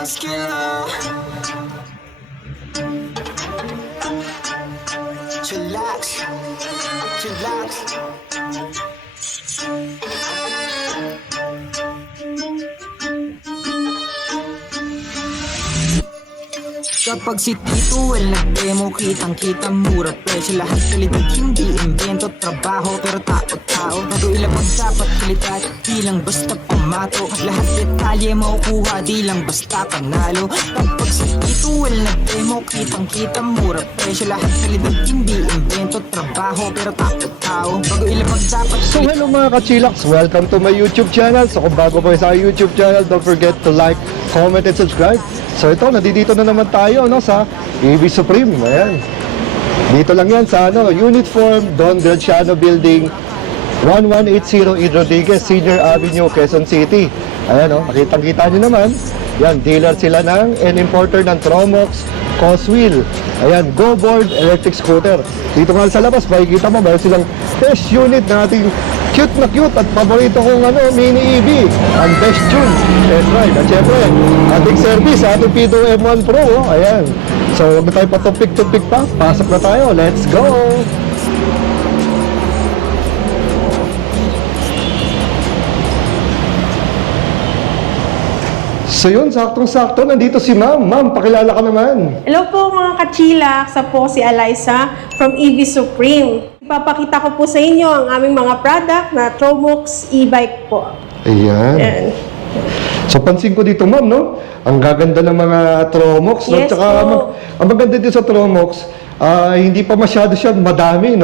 muscular. Chillax, chillax. Kapag si Tito Well nag-demo, kitang-kita mura presyo. Lahat kalidad, hindi invento, trabaho pero tao-tao. Bago ilabag dapat kalidad, di lang basta pamato. Lahat detalye makukuha, di lang basta panalo. Kapag si Tito Well nag-demo, kitang-kita mura presyo. Lahat kalidad, hindi invento, trabaho pero tao-tao. Bago ilabag dapat So hello mga ka-chillax, welcome to my YouTube channel. So kung bago po sa YouTube channel, don't forget to like, comment, and subscribe. So ito, nandito na naman tayo sa EV Supreme. Ayan. Dito lang yan sa Unit Form, Don Graciano Building, 1180 E. Rodriguez, Senior Avenue, Quezon City. Ayan makitang-kita nyo naman. Yan, dealer sila and importer ng Tromox, Coswheel. Ayan, Go Board electric scooter. Dito nga sa labas, makikita mo, meron silang test unit na ating cute na cute at paborito kong mini EV, ang Best Tune test ride. At syempre, ating service, ating Pido M1 Pro. Ayan. So, huwag na tayo patupik-tupik pa. Pasok na tayo. Let's go! So yun, saktong-sakto, nandito si Ma'am. Ma'am, pakilala ka naman. Hello po mga ka-chillax, sa po si Eliza from EV Supreme. Ipapakita ko po sa inyo ang aming mga product na Tromox e-bike po. Ayan. Ayan. So pansin ko dito, Ma'am, ang gaganda ng mga Tromox. Yes, Tsaka, po. ang maganda dito sa Tromox, hindi pa masyado siya madami,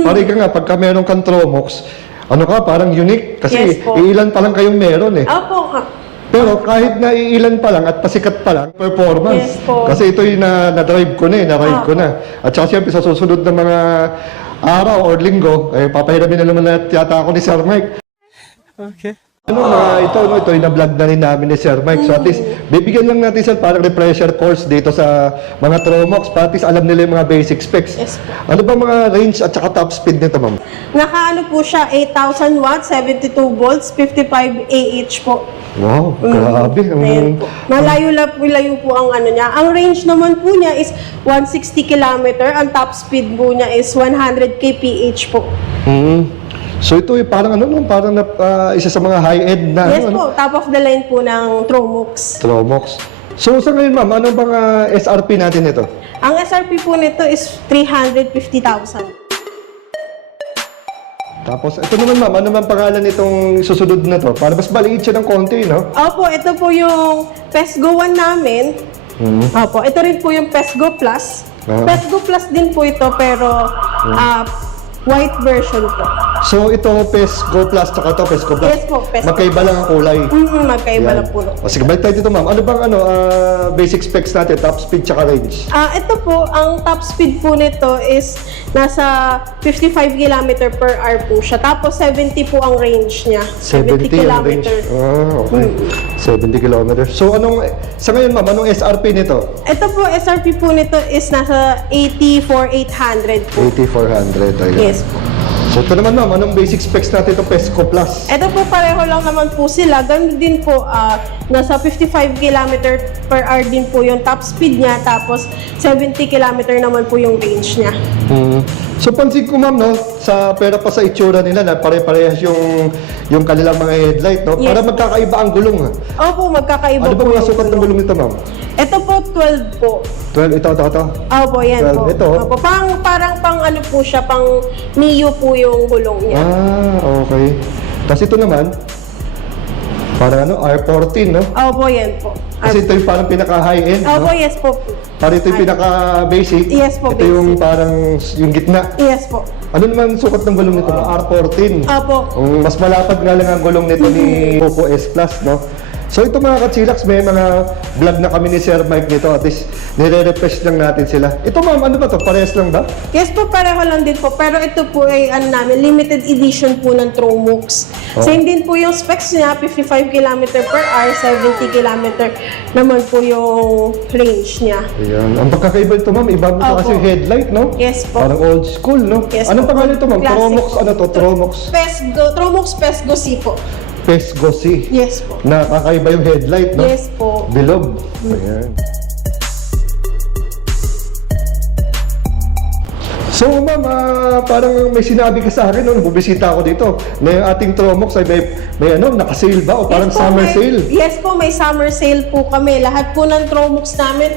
Parang ka nga, pagka meron kang Tromox, parang unique. Kasi Yes, po. ilan pa lang kayong meron Opo, Pero kahit na ilan pa lang at pasikat pa lang, performance. Yes po. Kasi ito yung na-drive ko na na-ride ko na. At saka siyempre sa susunod na mga araw or linggo, papahiramin na naman yata ako ni Sir Mike. Okay. Ito yung na-vlog na rin namin ni Sir Mike. So at least, bibigyan lang natin sir parang refresher course dito sa mga Tromox. Para at least alam nila yung mga basic specs. Yes po. Ano ba mga range at saka top speed nito, Ma'am? nakaano po siya, 8,000 watts, 72 volts, 55 AH po. Wow, grabe. Ayan po. Malayo po ang niya. Ang range naman po niya is 160 km. Ang top speed po niya is 100 kph po. So ito parang parang isa sa mga high-end na Yes po, top of the line po ng Tromox. Tromox. So sa ngayon, Ma'am, ano bang SRP natin ito? Ang SRP po nito is 350,000. Tapos ito naman, Ma'am, ano bang pangalan nitong susunod na to? Para mas maliit siya ng konti, no? Opo, ito po yung PESGO 1 namin. Opo, ito rin po yung PESGO Plus. PESGO Plus din po ito, pero white version po. So ito, PESGO Plus, tsaka ito, PESGO Plus. Yes po, PESGO. Magkaiba lang ang kulay. Magkaiba Yan. lang po. O sige, balik tayo dito, Ma'am. Ano bang basic specs natin, top speed tsaka range? Ito po, ang top speed po nito is nasa 55 km per hour po siya. Tapos 70 po ang range niya. 70 ang range. km. Okay. 70 kilometers. So sa ngayon, Ma'am, anong SRP nito? Ito po, SRP po nito is nasa 84,800 po. 8400. Ayun. Yes po. So ito naman, Ma'am, anong basic specs natin ito, PESCO Plus? Ito po, pareho lang naman po sila. Ganun din po, nasa 55 km per hour din po yung top speed niya. Tapos 70 km naman po yung range niya. So pansin ko, Ma'am, pero pa sa itsura nila na pare-parehas yung kanilang mga headlight, no? Yes. Para magkakaiba ang gulong, ha? Opo, magkakaiba Ano ba po mga yung sukat ng gulong nito, Ma'am? Ito po, 12 po. 12, ito. Opo, yan 12, po. ito. Opo, parang pang ano po siya, pang Mio po yung gulong niya. Okay. Tapos ito naman, parang R14, no? Opo, yan po. Kasi ito yung parang pinaka-high-end, Opo, no? yes po. Parang ito yung pinaka-basic. Yes po, Ito yung parang yung gitna. Yes po. Ano naman sukat ng gulong nito? R14. Opo. Mas malapad nga lang ang gulong nito ni Poco S Plus, no? So ito mga ka-chillax, may mga vlog na kami ni Sir Mike nito. At least nire-refresh lang natin sila. Ito, Ma'am, ano ba to? Parehas lang ba? Yes po, pareho lang din po. Pero ito po ay namin, limited edition po ng Tromox. Same din po yung specs niya, 55 km per hour, 70 km naman po yung range niya. Ayan. Ang pagkakaiba ito, Ma'am, iba mo Opo. kasi yung headlight, no? Yes po. Parang old school, no? Yes Anong po. pangalan ito, Ma'am? Classic Tromox, po. ano to? Tromox. Tromox PESGO C po. Pesgo C. Yes po. Na kakaiba yung headlight, no? Yes po. Bilog. Ayan. So ma'am, parang may sinabi ka sa akin nung bubisita ako dito na yung ating Tromox ay may naka-sale ba o parang Yes po, summer sale? Yes po, may summer sale po kami. Lahat po ng Tromox namin,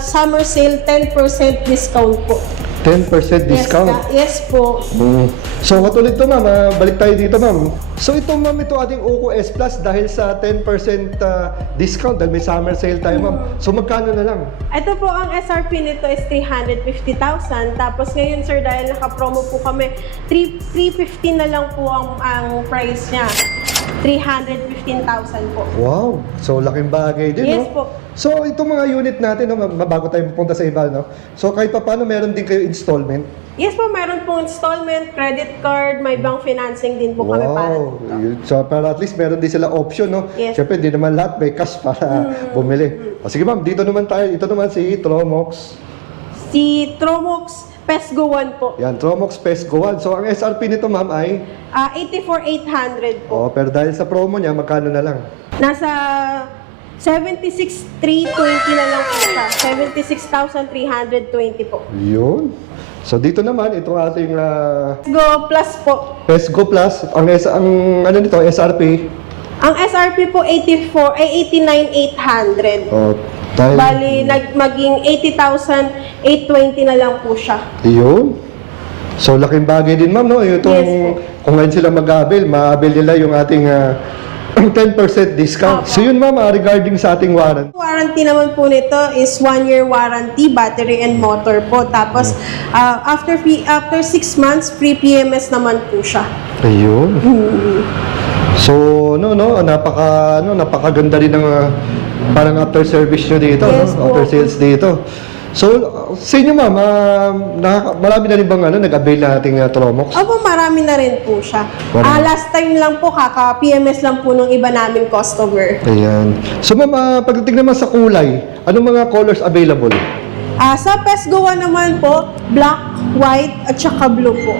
summer sale, 10% discount po. 10% discount. Yes po. So katulad to ma'am, balik tayo dito ma'am. So ito ma'am, ito ating Oco S Plus dahil sa 10% discount dahil may summer sale tayo ma'am. So magkano na lang? Ito po, ang SRP nito is 350,000. Tapos ngayon sir, dahil naka-promo po kami, 350 na lang po ang price niya. 315,000 po. Wow! So laking bagay din, Yes no? po. So itong mga unit natin, no, bago tayo pupunta sa iba, no? So kahit pa paano, meron din kayo installment? Yes po, meron pong installment, credit card, may bank financing din po kami para Wow! dito. So para at least meron din sila option, no? Yes. Siyempre, hindi naman lahat may cash para bumili. O sige ma'am, dito naman tayo. Ito naman si Tromox. Si Tromox Pesgo 1 po. Yan, Tromox Pesgo 1. So ang SRP nito ma'am ay, 84,800 po. pero dahil sa promo niya, magkano na lang? Nasa 76,320 na lang po siya. 76,320 po. Yun. So dito naman, itong ating Go Plus po. Pesgo Plus, ang ano nito, SRP. Ang SRP po 89,800. Dahil, Bali, maging 80,820 na lang po siya. yun. So laking bagay din ma'am, no? Itong, Yes po. kung ngayon sila mag-avail, ma-avail nila yung ating 10% discount. Opo. So yun ma'am, regarding sa ating warranty. Warranty naman po nito is 1-year warranty, battery and motor po. Tapos, after 6 months, free PMS naman po siya. Ayun. So, napakaganda rin ng parang after service nyo dito, Yes no? po. After sales dito. So, sa inyo ma'am, marami na rin bang nag-avail na ating Tromox? Opo, marami na rin po siya. Marami. Last time lang po, kaka-PMS lang po nung iba naming customer. Ayan. So ma'am, pagdating naman sa kulay, anong mga colors available? Sa Pesgo 1 naman po, black, white, at saka blue po.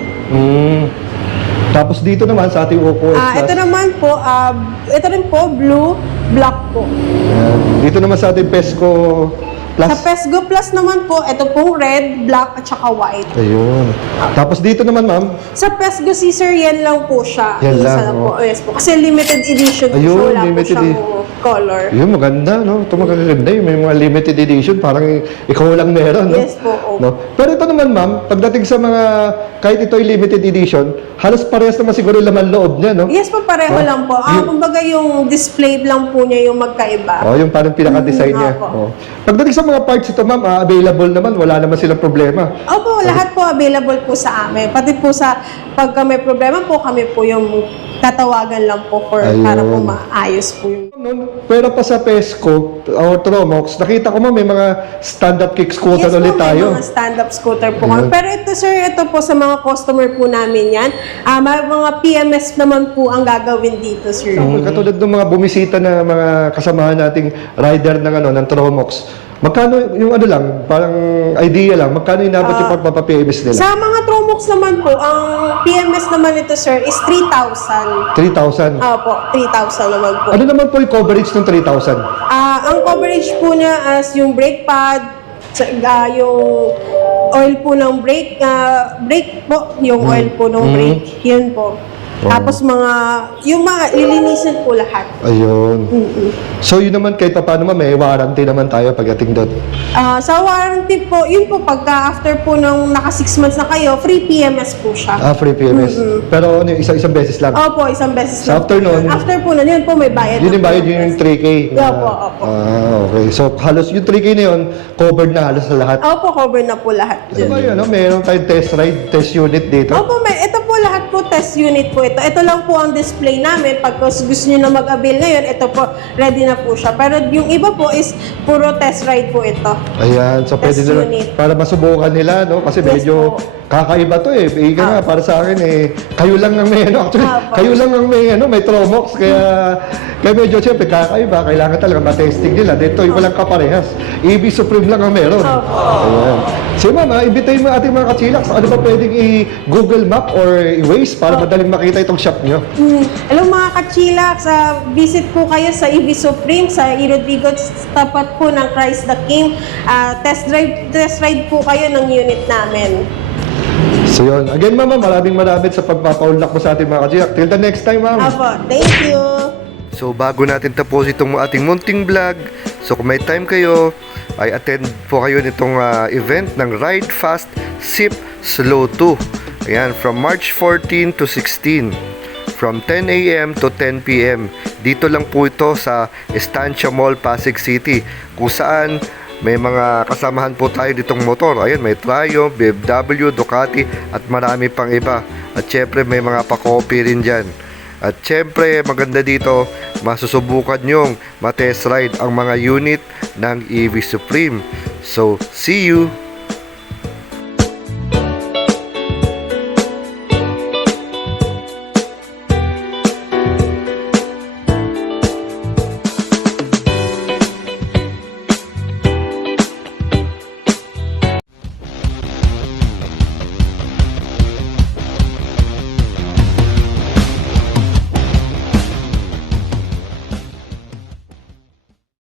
Tapos dito naman sa ating Oco S Plus. Ito naman po, ito rin po, blue, black po. Ayan. Dito naman sa ating Pesco Plus. Sa Pesgo Plus naman po, ito pong red, black, at saka white. Ayun. Tapos dito naman ma'am, Sa Pesgo Caesar, yan lang po siya. Yan Isa lang, po. Yes po. Kasi limited edition po Ayun, siya. Wala po limited siyang color. yun maganda, no? Ito magaganda yun. May mga limited edition, parang ikaw lang meron, no? Yes po, opo. No? Pero ito naman ma'am, pagdating sa mga, kahit ito ay limited edition, halos parehas naman siguro yung laman loob niya, no? Yes po, pareho lang po. Kumbaga yung display lang po niya yung magkaiba. Oh, yung parang pinaka-design niya. Opo. Oh. Pagdating sa mga parts ito ma'am, available naman, wala naman silang problema. Opo, lahat po available po sa amin. Pati po sa pagka may problema po, kami po yung tatawagan lang po para po Ayun. maayos po yung... Pero pa sa Pesco o Tromox, nakita ko mo may mga stand-up kick scooter Yes ulit po, may tayo. mga stand-up scooter po. Ayun. Pero ito sir, ito po sa mga customer po namin yan. May mga PMS naman po ang gagawin dito sir. Katulad ng mga bumisita na mga kasamahan nating rider ng Tromox. Magkano yung lang, parang idea lang, magkano inabot yung pagpapa-PMS nila? Sa mga Tromox naman po, ang PMS naman ito sir is 3,000. 3,000. Opo, 3,000 naman po. Ano naman po yung coverage ng 3,000? Ang coverage po niya as yung brake pad, yung oil po ng brake, brake po, yung oil po ng brake, yun po. Tapos yung mga lilinisin po lahat. Ayun. So yun naman kahit paano may warranty naman tayo pagdating doon. Sa warranty po, yun po pagka after po nung naka 6 months na kayo, free PMS po siya. Free PMS. Pero ano, isang beses lang. Opo, isang beses Sa lang. after nun, After po nun, yun po may bayad. yun na yung po bayad, ng yun yung PMS. 3K. Opo, opo. Okay. So halos yung 3K na yun, covered na halos sa lahat. Opo, cover na po lahat. Ano ba yun? Meron tayong test ride, test unit dito. Opo, ito po lahat po test unit po ito. Ito lang po ang display namin. Pag gusto nyo na mag-avail ngayon, ito po, ready na po siya. Pero yung iba po is puro test ride po ito. Ayan, so pwede Test nila, unit. para masubukan nila, no? Kasi Yes medyo po. kakaiba to eh. Ika nga, para sa akin kayo lang ang may actually, kayo lang ang may Tromox, kaya medyo siyempre kakaiba, kailangan talaga matesting nila. Dito, walang kaparehas. EV Supreme lang ang meron. Ayan. So mama, imbitahin mo ating mga kachilax, ano ba pwedeng i-Google Map or i-Waze para madaling makita itong shop nyo? Hello mga kachilax, visit po kayo sa EV Supreme sa Rodrigo, tapat po ng Christ the King. Test ride po kayo ng unit namin. So yun, again mama, maraming sa pagpapaunlak mo sa ating mga kachilax. Till the next time, ma'am. Apo, thank you. So bago natin tapos itong ating munting vlog, so kung may time kayo, ay attend po kayo nitong event ng Ride Fast, Sip Slow 2. Ayan, from March 14 to 16. From 10 a.m. to 10 p.m. Dito lang po ito sa Estancia Mall, Pasig City. Kung saan may mga kasamahan po tayo ditong motor. Ayan, may Triumph, BMW, Ducati at marami pang iba. At syempre may mga pa-copy rin dyan. At syempre maganda dito, masusubukan nyong matest ride ang mga unit ng EV Supreme. So, see you!